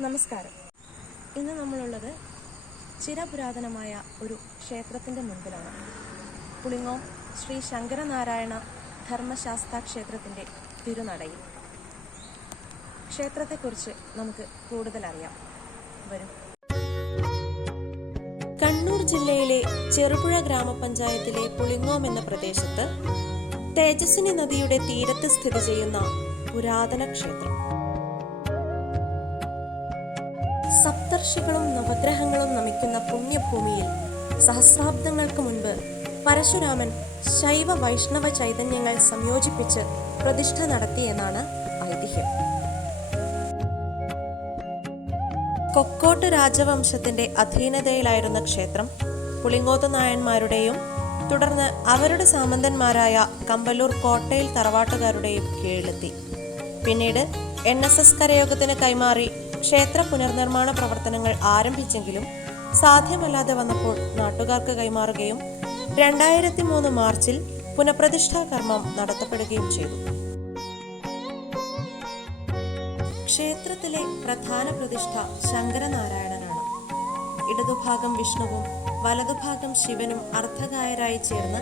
നമസ്കാരം. ഇന്ന് നമ്മളുള്ളത് ചിരപുരാതനമായ ഒരു ക്ഷേത്രത്തിന്റെ മുൻപിലാണ്. പുളിങ്ങോം ശ്രീ ശങ്കരനാരായണ ധർമ്മശാസ്ത്ര ക്ഷേത്രത്തിന്റെ തിരുനടയിൽ. ക്ഷേത്രത്തെക്കുറിച്ച് നമുക്ക് കൂടുതൽ അറിയാം വരും. കണ്ണൂർ ജില്ലയിലെ ചെറുപുഴ ഗ്രാമപഞ്ചായത്തിലെ പുളിങ്ങോം എന്ന പ്രദേശത്ത് തേജസ്വിനി നദിയുടെ തീരത്ത് സ്ഥിതി ചെയ്യുന്ന പുരാതന ക്ഷേത്രം. സപ്തർഷികളും നവഗ്രഹങ്ങളും നമിക്കുന്ന പുണ്യഭൂമിയിൽ സഹസ്രാബ്ദങ്ങൾക്ക് മുൻപ് പരശുരാമൻ ശൈവ വൈഷ്ണവ ചൈതന്യങ്ങൾ സംയോജിപ്പിച്ച് പ്രതിഷ്ഠ നടത്തിയെന്നാണ് ഐതിഹ്യം. കൊക്കോട്ട് രാജവംശത്തിന്റെ അധീനതയിലായിരുന്ന ക്ഷേത്രം പുളിങ്ങോത്ത നായന്മാരുടെയും തുടർന്ന് അവരുടെ സാമന്തന്മാരായ കമ്പലൂർ കോട്ടയിൽ തറവാട്ടുകാരുടെയും കീഴിലെത്തി. പിന്നീട് എൻ എസ് എസ് കരയോഗത്തിന് കൈമാറി ക്ഷേത്ര പുനർനിർമ്മാണ പ്രവർത്തനങ്ങൾ ആരംഭിച്ചെങ്കിലും സാധ്യമല്ലാതെ വന്നപ്പോൾ നാട്ടുകാർക്ക് കൈമാറുകയും രണ്ടായിരത്തി മൂന്ന് മാർച്ചിൽ പുനഃപ്രതിഷ്ഠാ കർമ്മം നടത്തപ്പെടുകയും ചെയ്തു. ക്ഷേത്രത്തിലെ പ്രധാന പ്രതിഷ്ഠ ശങ്കരനാരായണനാണ്. ഇടതുഭാഗം വിഷ്ണുവും വലതുഭാഗം ശിവനും അർദ്ധകായരായി ചേർന്ന്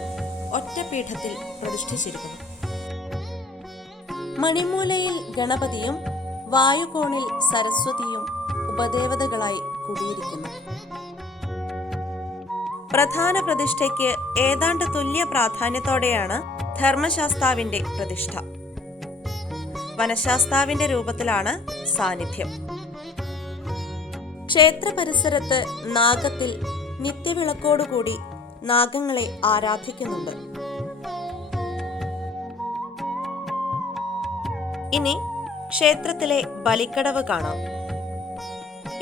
ഒറ്റപീഠത്തിൽ പ്രതിഷ്ഠിച്ചിരിക്കുന്നു. മണിമൂലയിൽ ഗണപതിയും വായുകോണിൽ സരസ്വതിയും ഉപദേവതകളായി കുടിയിരിക്കുന്നു. പ്രധാന പ്രതിഷ്ഠയ്ക്ക് ഏതാണ്ട് തുല്യ പ്രാധാന്യത്തോടെയാണ് ധർമ്മശാസ്താവിന്റെ പ്രതിഷ്ഠ. വനശാസ്താവിന്റെ രൂപത്തിലാണ് സാന്നിധ്യം. ക്ഷേത്ര പരിസരത്ത് നാഗത്തിൽ നിത്യവിളക്കോടുകൂടി നാഗങ്ങളെ ആരാധിക്കുന്നുണ്ട്. ഇനി ക്ഷേത്രത്തിലെ ബലിക്കടവ് കാണാം.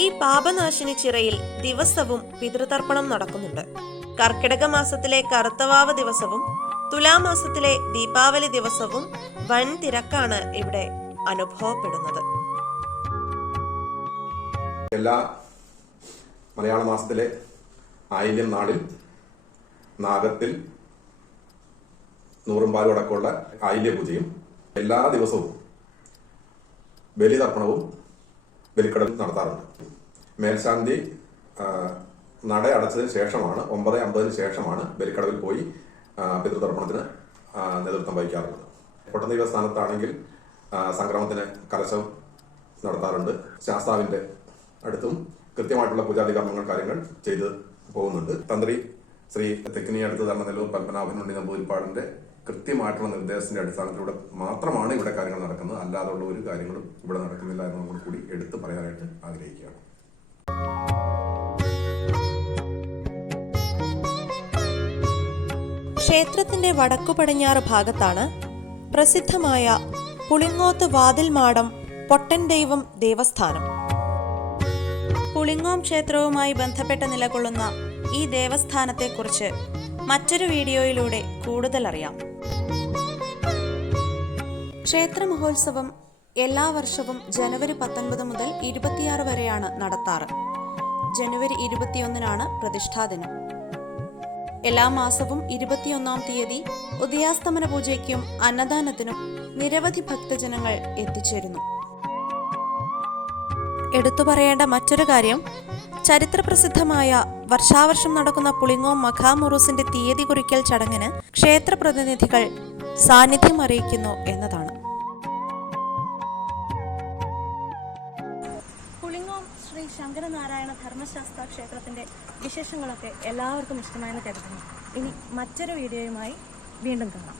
ഈ പാപനാശിനി ചിറയിൽ ദിവസവും പിതൃതർപ്പണം നടക്കുന്നുണ്ട്. കർക്കിടക മാസത്തിലെ കറുത്തവാവ് ദിവസവും തുലാമാസത്തിലെ ദീപാവലി ദിവസവും വൻ തിരക്കാണ് ഇവിടെ അനുഭവപ്പെടുന്നത്. എല്ലാ മലയാള മാസത്തിലെ ആയില്യം നാളിൽ നാഗത്തിൽ നൂറുംപാലും അടക്കമുള്ള ആയില്യ പൂജയും എല്ലാ ദിവസവും ബലിതർപ്പണവും ബലിക്കടലും നടത്താറുണ്ട്. മേൽശാന്തി നട അടച്ചതിന് ശേഷമാണ് ഒമ്പത് അമ്പതിന് ശേഷമാണ് ബലിക്കടവിൽ പോയി പിതൃതർപ്പണത്തിന് നേതൃത്വം വഹിക്കാറുള്ളത്. പൊട്ടദൈവ സ്ഥാനത്താണെങ്കിൽ സംക്രമത്തിന് കലശം നടത്താറുണ്ട്. ശാസ്താവിന്റെ അടുത്തും കൃത്യമായിട്ടുള്ള പൂജാതികർമ്മങ്ങൾ കാര്യങ്ങൾ ചെയ്ത് പോകുന്നുണ്ട്. തന്ത്രി ശ്രീ തെക്കിനി അടുത്ത് ധർമ്മനെല്ലൂർ പത്മനാഭൻ ഉണ്ണി നമ്പൂരിപ്പാടിന്റെ കൃത്യമായിട്ടുള്ള നിർദ്ദേശത്തിന്റെ അടിസ്ഥാനത്തിലൂടെ മാത്രമാണ് ഇവിടെ കാര്യങ്ങൾ നടക്കുന്നത്. അല്ലാതുള്ള ഒരു കാര്യങ്ങളും ഇവിടെ നടക്കുന്നില്ല എന്ന് നമ്മൾ കൂടി എടുത്തു പറയാനായിട്ട് ആഗ്രഹിക്കുകയാണ്. ക്ഷേത്രത്തിന്റെ വടക്കു പടിഞ്ഞാറ് ഭാഗത്താണ് പ്രസിദ്ധമായ പുളിങ്ങോത്ത് വാതിൽമാടം പൊട്ടൻ ദൈവം ദേവസ്ഥാനം. പുളിങ്ങോം ക്ഷേത്രവുമായി ബന്ധപ്പെട്ട് നിലകൊള്ളുന്ന ഈ ദേവസ്ഥാനത്തെക്കുറിച്ച് മറ്റൊരു വീഡിയോയിലൂടെ കൂടുതൽ അറിയാം ക്ഷേത്ര മഹോത്സവം എല്ലാ വർഷവും ജനുവരി പത്തൊൻപത് മുതൽ ഇരുപത്തിയാറ് വരെയാണ് നടത്താറ്. ജനുവരി ഇരുപത്തിയൊന്നിനാണ് പ്രതിഷ്ഠാദിനം എല്ലാ മാസവും ഇരുപത്തിയൊന്നാം തീയതി ഉദയാസ്തമന പൂജയ്ക്കും അന്നദാനത്തിനും നിരവധി ഭക്തജനങ്ങൾ എത്തിച്ചേരുന്നു. എടുത്തു പറയേണ്ട മറ്റൊരു കാര്യം ചരിത്രപ്രസിദ്ധമായ വർഷാവർഷം നടക്കുന്ന പുളിങ്ങോം മഖാമുറൂസിന്റെ തീയതി കുറിക്കൽ ചടങ്ങിന് ക്ഷേത്ര പ്രതിനിധികൾ സാന്നിധ്യം അറിയിക്കുന്നു എന്നതാണ്. പുളിങ്ങോം ശ്രീ ശങ്കരനാരായണ ധർമ്മശാസ്ത്ര ക്ഷേത്രത്തിന്റെ വിശേഷങ്ങളൊക്കെ എല്ലാവർക്കും ഇഷ്ടമായെന്ന് കരുതുന്നു. ഇനി മറ്റൊരു വീഡിയോയുമായി വീണ്ടും കാണാം.